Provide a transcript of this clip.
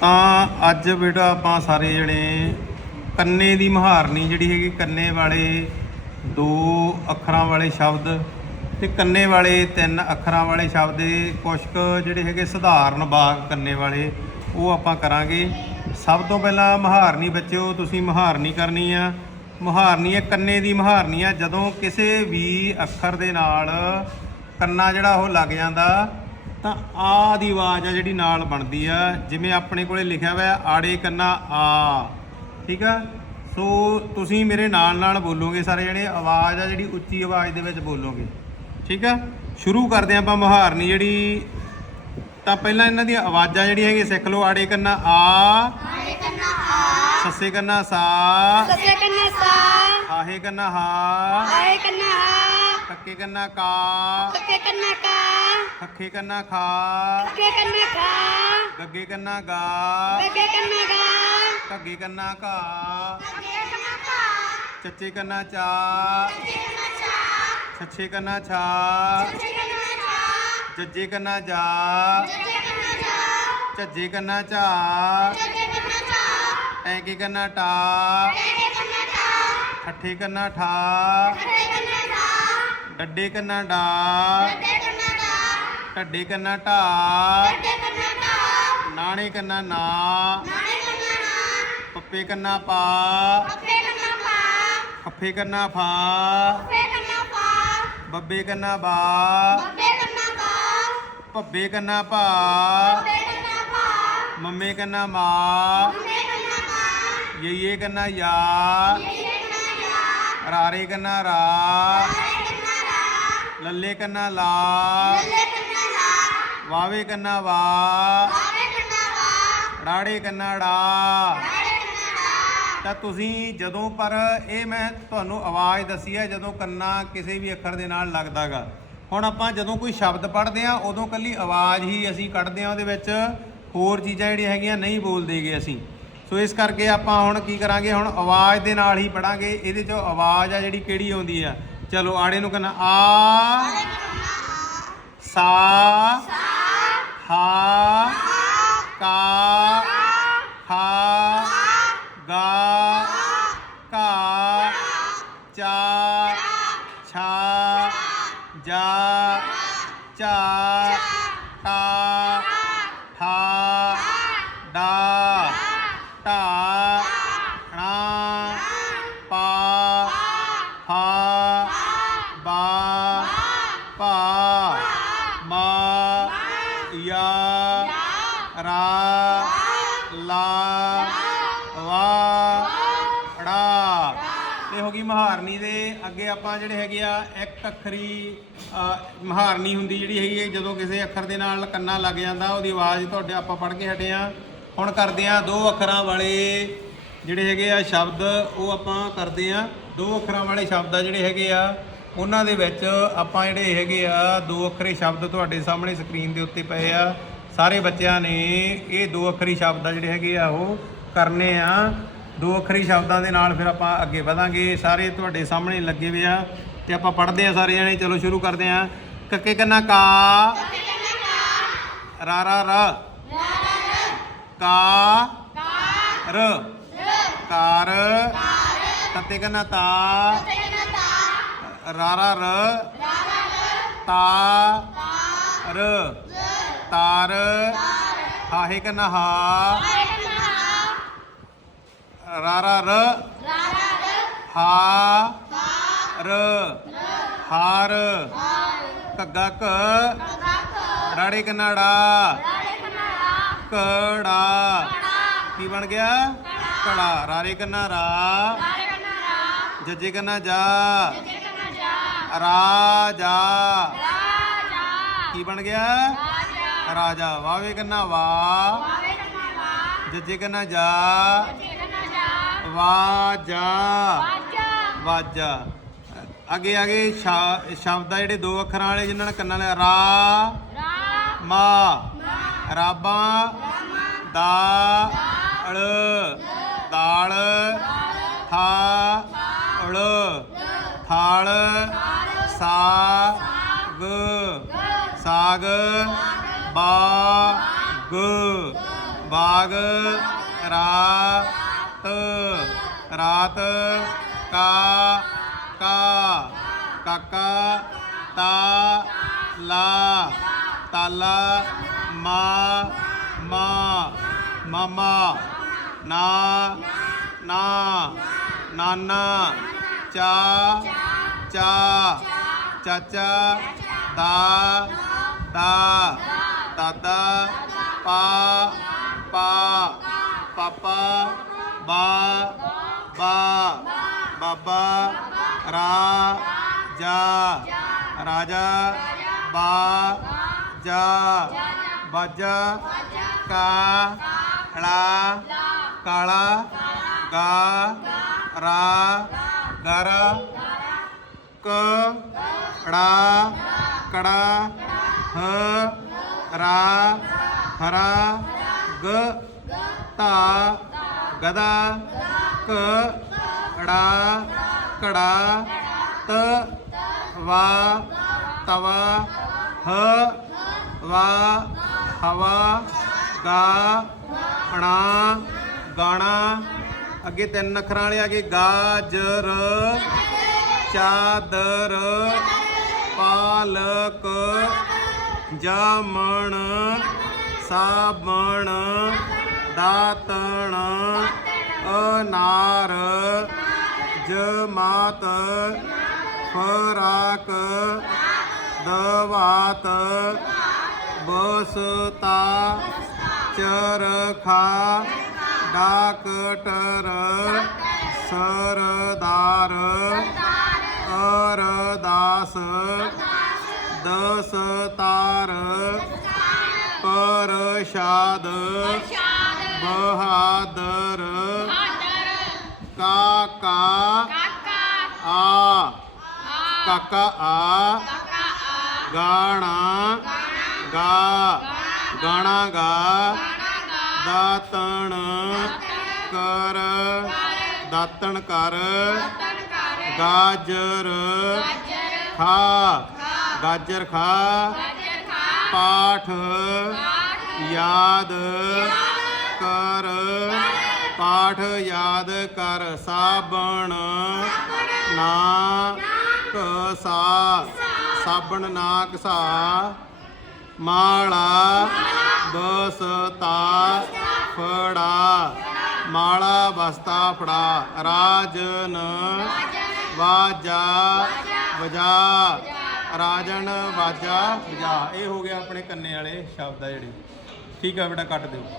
ਤਾਂ ਅੱਜ ਬੇਟਾ ਆਪਾਂ ਸਾਰੇ ਜਣੇ ਕੰਨੇ ਦੀ ਮਹਾਰਨੀ ਜਿਹੜੀ ਹੈਗੀ, ਕੰਨੇ ਵਾਲੇ ਦੋ ਅੱਖਰਾਂ ਵਾਲੇ ਸ਼ਬਦ ਤੇ ਕੰਨੇ ਵਾਲੇ ਤਿੰਨ ਅੱਖਰਾਂ ਵਾਲੇ ਸ਼ਬਦ ਦੇ ਕੁਛ ਕੁ ਜਿਹੜੇ ਹੈਗੇ ਸਧਾਰਨ ਬਾਗ ਕੰਨੇ ਵਾਲੇ, ਉਹ ਆਪਾਂ ਕਰਾਂਗੇ। ਸਭ ਤੋਂ ਪਹਿਲਾਂ ਮਹਾਰਨੀ ਬੱਚਿਓ, ਤੁਸੀਂ ਮਹਾਰਨੀ ਕਰਨੀ ਆ। ਮਹਾਰਨੀ ਹੈ, ਕੰਨੇ ਦੀ ਮਹਾਰਨੀ ਆ। ਜਦੋਂ ਕਿਸੇ ਵੀ ਅੱਖਰ ਦੇ ਨਾਲ ਕੰਨਾ ਜਿਹੜਾ ਉਹ ਲੱਗ ਜਾਂਦਾ ਤਾਂ ਆ ਦੀ ਆਵਾਜ਼ ਆ ਜਿਹੜੀ ਨਾਲ ਬਣਦੀ ਆ ਜਿਵੇਂ ਆਪਣੇ ਕੋਲੇ ਲਿਖਿਆ ਹੋਇਆ ਆੜੇ ਕੰਨਾ ਆ। ਠੀਕ ਆ? ਸੋ ਤੁਸੀਂ ਮੇਰੇ ਨਾਲ ਨਾਲ ਬੋਲੋਗੇ ਸਾਰੇ ਜਿਹੜੇ ਆਵਾਜ਼ ਆ ਜਿਹੜੀ ਉੱਚੀ ਆਵਾਜ਼ ਦੇ ਵਿੱਚ ਬੋਲੋਗੇ। ਠੀਕ ਆ? ਸ਼ੁਰੂ ਕਰਦੇ ਆਪਾਂ ਮੁਹਾਰਨੀ ਜਿਹੜੀ ਤਾਂ ਪਹਿਲਾਂ ਇਹਨਾਂ ਦੀਆਂ ਆਵਾਜ਼ਾਂ ਜਿਹੜੀਆਂ ਹੈਗੀਆਂ ਸਿੱਖ ਲਓ ਆੜੇ ਕੰਨਾ ਆ। ਆਏ ਕੰਨਾ ਆ। ਸੱਸੇ ਕੰਨਾ ਸਾ। ਸੱਸੇ ਕੰਨਾ ਸਾ। ਹਾਹੇ ਕੰਨਾ ਹਾ। ਆਏ ਕੰਨਾ ਆ ਕੱਕੇ ਕੰਨਾ ਕਾ। ਕੱਕੇ ਕੰਨਾ ਕਾ। ਖੱਖੇ ਕੰਨਾ ਖਾ ਕੱਕੇ ਕੰਨਾ ਖਾ ਗੱਗੇ ਕੰਨਾ ਗਾ ਕੱਕੇ ਕੰਨਾ ਗਾ ਘੱਗੇ ਕੰਨਾ ਘਾ ਕੱਕੇ ਕੰਨਾ ਕਾ ਚੱਚੇ ਕੰਨਾ ਚਾ ਕੱਕੇ ਕੰਨਾ ਚਾ ਛੱਛੇ ਕੰਨਾ ਛਾ ਕੱਕੇ ਕੰਨਾ ਚਾ ਜੱਜੇ ਕੰਨਾ ਜਾ ਕੱਕੇ ਕੰਨਾ ਜਾ ਝੱਜੇ ਕੰਨਾ ਝਾ ਕੱਕੇ ਕੰਨਾ ਚਾ ਟੈਂਕੇ ਕੰਨਾ ਟਾ ਕੱਕੇ ਕੰਨਾ ਤਾ ਠੱਠੇ ਕੰਨਾ ਠਾ ਕੱਕੇ ਕੰਨਾ ਤਾ ਡੱਡੇ ਕੰਨਾ ਡਾ ਕੱਕੇ ਕੰਨਾ ਤਾ ਢੱਡੇ ਕੰਨਾ ਢਾ ਕੱਕੇ ਕੰਨਾ ਤਾ ਨਾਣੇ ਕੰਨਾ ਨਾ ਨਾਣੇ ਕੰਨਾ ਨਾ ਪੱਪੇ ਕੰਨਾ ਪਾ ਕੱਕੇ ਕੰਨਾ ਪਾ ਖੱਫੇ ਕੰਨਾ ਫਾ ਕੱਕੇ ਕੰਨਾ ਪਾ ਬੱਬੇ ਕੰਨਾ ਬਾ ਬੱਬੇ ਕੰਨਾ ਬਾ ਭੱਬੇ ਕੰਨਾ ਭਾ ਬੱਬੇ ਕੰਨਾ ਬਾ ਮੰਮੇ ਕੰਨਾ ਮਾ ਬੱਬੇ ਕੰਨਾ ਬਾ ਯਈਏ ਕੰਨਾ ਯਾ ਇਹ ਕੰਨਾ ਯਾ ਰਾਰੇ ਕੰਨਾ ਰਾ ਆਏ ਕੰਨਾ ਰਾ ਲੱਲੇ ਕੰਨਾ ਲਾ ਲੱਲੇ ਕੰਨਾ ਲਾ ਵਾਵੇ ਕੰਨਾ ਵਾ। ਆਵੇ ਕੰਨਾ ਵਾ। ਰਾੜੇ ਕੰਨਾ ੜਾ। ਤਾਂ ਤੁਸੀਂ ਜਦੋਂ ਪਰ ਇਹ ਮੈਂ ਤੁਹਾਨੂੰ ਆਵਾਜ਼ ਦੱਸੀ ਹੈ ਜਦੋਂ ਕੰਨਾ ਕਿਸੇ ਵੀ ਅੱਖਰ ਦੇ ਨਾਲ ਲੱਗਦਾਗਾ। ਹੁਣ ਆਪਾਂ ਜਦੋਂ ਕੋਈ ਸ਼ਬਦ ਪੜ੍ਹਦੇ ਆ ਉਦੋਂ ਕੱਲੀ ਆਵਾਜ਼ ਹੀ ਅਸੀਂ ਕੱਢਦੇ ਆ ਉਹਦੇ ਵਿੱਚ। ਹੋਰ ਚੀਜ਼ਾਂ ਜਿਹੜੀਆਂ ਹੈਗੀਆਂ ਨਹੀਂ ਬੋਲਦੇਗੇ ਅਸੀਂ। ਸੋ ਇਸ ਕਰਕੇ ਆਪਾਂ ਹੁਣ ਕੀ ਕਰਾਂਗੇ ਹੁਣ ਆਵਾਜ਼ ਦੇ ਨਾਲ ਹੀ ਪੜਾਂਗੇ ਇਹਦੇ ਚੋਂ ਆਵਾਜ਼ ਆ ਜਿਹੜੀ ਕਿਹੜੀ ਆਉਂਦੀ ਆ। ਚਲੋ ਆੜੇ ਨੂੰ ਕਹਿੰਦਾ ਆ। ਸਾ। ਹਾ ਕਾ ਖਾ ਗਾ ਕਾ ਚਾ ਛਾ ਜਾ ਚਾ ਟਾ ਠਾ ਡਾ ਢਾ ਰਾ, ਲਾ, ਵਾ, ੜਾ। ਇਹ ਹੋ ਗਈ ਮਹਾਰਨੀ ਦੇ। ਅੱਗੇ ਆਪਾਂ ਜਿਹੜੇ ਹੈਗੇ ਆ, ਇੱਕ ਅੱਖਰੀ ਮਹਾਰਨੀ ਹੁੰਦੀ ਜਿਹੜੀ ਹੈਗੀ ਹੈ ਜਦੋਂ ਕਿਸੇ ਅੱਖਰ ਦੇ ਨਾਲ ਕੰਨਾ ਲੱਗ ਜਾਂਦਾ, ਉਹਦੀ ਆਵਾਜ਼ ਤੁਹਾਡੇ ਆਪਾਂ ਪੜ੍ਹ ਕੇ ਹਟੇ ਆ। ਹੁਣ ਕਰਦੇ ਆ ਦੋ ਅੱਖਰਾਂ ਵਾਲੇ ਜਿਹੜੇ ਹੈਗੇ ਆ ਸ਼ਬਦ, ਉਹ ਆਪਾਂ ਕਰਦੇ ਆ। ਦੋ ਅੱਖਰਾਂ ਵਾਲੇ ਸ਼ਬਦ ਆ ਜਿਹੜੇ ਹੈਗੇ ਆ, ਉਹਨਾਂ ਦੇ ਵਿੱਚ ਆਪਾਂ ਜਿਹੜੇ ਹੈਗੇ ਆ, ਦੋ ਅੱਖਰੀ ਸ਼ਬਦ ਤੁਹਾਡੇ ਸਾਹਮਣੇ ਸਕਰੀਨ ਦੇ ਉੱਤੇ ਪਏ ਆ। ਸਾਰੇ ਬੱਚਿਆਂ ਨੇ ਇਹ ਦੋ ਅੱਖਰੀ ਸ਼ਬਦ ਆ ਜਿਹੜੇ ਹੈਗੇ ਆ ਉਹ ਕਰਨੇ ਆ। ਦੋ ਅੱਖਰੀ ਸ਼ਬਦਾਂ ਦੇ ਨਾਲ ਫਿਰ ਆਪਾਂ ਅੱਗੇ ਵਧਾਂਗੇ। ਸਾਰੇ ਤੁਹਾਡੇ ਸਾਹਮਣੇ ਲੱਗੇ ਹੋਏ ਆ ਤੇ ਆਪਾਂ ਪੜ੍ਹਦੇ ਆ ਸਾਰੇ ਜਣੇ। ਚਲੋ ਸ਼ੁਰੂ ਕਰਦੇ ਆ। ਕੱਕੇ ਕੰਨਾ ਕਾ। ਰਾ ਰਾ ਰ। ਕਾ। ਕਾਰ। ਕਾਰ। ਤਤੇ ਕੰਨਾ ਤਾ। ਰਾ ਰਾ ਰ। ਤਾ। ਰ। ਰ ਤਾਰ ਤਾਰ ਹਾਹੇ ਕੰਨਾ ਹਾ ਆਏ ਕੰਨਾ ਹਾ ਰਾ ਰਾ ਰ ਰਾ ਰਾ ਰ ਹਾ ਹਾ ਰ ਰ ਹਾਰ ਹਾਰ ਕੱਗਾ ਕ ਕਗਾ ਕ ਰਾੜੇ ਕਨਾੜਾ ਰਾੜੇ ਰਾਜਾ ਵਾਵੇ ਕੰਨਾ ਵਾ। ਵਾਵੇ ਕੰਨਾ ਵਾ। ਜੱਜੇ ਕੰਨਾ ਜਾ। ਜਜੇ ਕੰਨਾ ਜਾ। ਵਾਜਾ। ਵਾਜਾ। ਵਾਜਾ। ਅੱਗੇ ਅੱਗੇ ਸ਼ਾ- ਸ਼ਬਦ ਆ ਜਿਹੜੇ ਦੋ ਅੱਖਰਾਂ ਵਾਲੇ ਜਿਨ੍ਹਾਂ ਨੇ ਕੰਨਾਂ ਨੇ ਰਾ। ਰਾ। ਮਾ। ਮਾ। ਰਾਬਾਂ। ਦਾ। ੜ ਦਾਲ ਥਾ। ੜ ਥਾਲ। ਸਾਗ। ਸਾਗ ਬਾਗ। ਬਾਗ ਰਾਤ। ਰਾਤ ਕਾ ਕਾ। ਕਾਕਾ ਤਾ ਲਾ। ਤਾਲਾ ਮਾ ਮਾ। ਮਾਮਾ ਨਾ ਨਾ। ਨਾਨਾ ਚਾ ਚਾ। ਚਾਚਾ ਦਾ ਦਾ। ਦਾਦਾ, ਪਾ ਪਾ, ਪਾਪਾ, ਬਾ ਬਾ, ਬਾਬਾ, ਰਾ, ਜਾ, ਰਾਜਾ, ਬਾ, ਜਾ, ਬਾਜਾ, ਕਾ ਲਾ ਕਾਲਾ, ਗਾ, ਰਾ ਗਰਾ ਕ, ੜਾ, ਕੜਾ, ਹ ਰਾ, ਹਰਾ, ਗ, ਧਾ, ਗਦਾ, ਕ, ੜਾ, ਕੜਾ, ਤ, ਵਾ, ਤਵਾ, ਹ, ਵਾ, ਹਵਾ, ਗਾ ਣਾ ਗਾਣਾ। ਅੱਗੇ ਤਿੰਨ ਅੱਖਰਾਂ ਵਾਲੇ ਆ ਗਏ। ਗਾਜਰ, ਚਾਦਰ, ਪਾਲਕ जमण साबण दातण अनार जमात फराक दवात बसता चरखा डाकटर सरदार अरदास ਦਸਤਾਰ। ਪ੍ਰਸ਼ਾਦ। ਸ਼ਾਦ ਬਹਾਦਰ। ਕਾਕਾ। ਕਾਕਾ। ਆ। ਕਾਕਾ ਆ। ਕਾਕਾ ਆ। ਗਾਣਾ। ਗਾ। ਗਾਣਾ ਗਾ। ਦਾਤਣ ਕਰ। ਦਾਤਣ ਕਰ। ਤਨ ਕਰ। ਗਾਜਰ। ਗਾਜਰ। ਖਾ। ਗਾਜਰ ਖਾ ਗਾਜਰ ਖਾ ਪਾਠ ਪਾਠ ਯਾਦ ਕਰ ਪਾਠ ਯਾਦ ਕਰ ਸਾਬਣ ਨਾ ਕਸਾ ਸਾਬਣ ਨਾ ਕਸਾ ਮਾਲਾ ਬਸਤਾ ਫੜਾ ਮਾਲਾ ਬਸਤਾ ਫੜਾ ਰਾਜਨ ਵਾਜਾ ਵਜਾ ਇਹ ਹੋ ਗਿਆ ਆਪਣੇ ਕੰਨੇ ਵਾਲੇ ਸ਼ਬਦ ਆ ਜਿਹੜੇ। ਠੀਕ ਆ ਬੇਟਾ, ਕੱਟ ਦਿਓ।